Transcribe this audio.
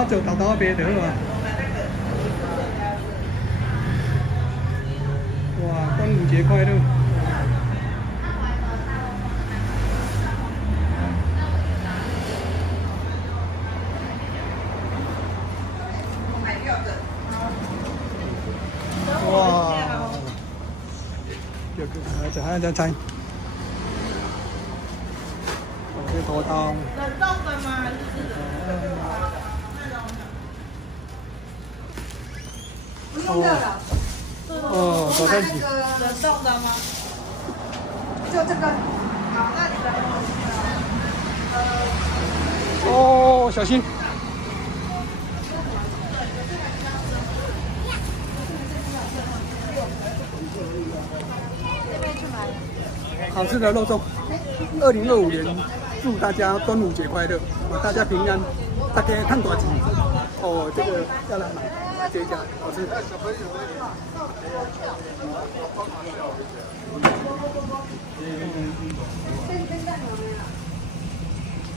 豆做豆豆白得嘛。哇，端午节快乐！哇，还在猜。这头刀。冷冻的吗？不用热了。哦，炒在一起。冷冻的吗？就这个。好，那你的哦，小心！好吃的肉粽，2025年祝大家端午节快乐，大家平安，大家看大钱。哦，这个要来买，这一家好吃。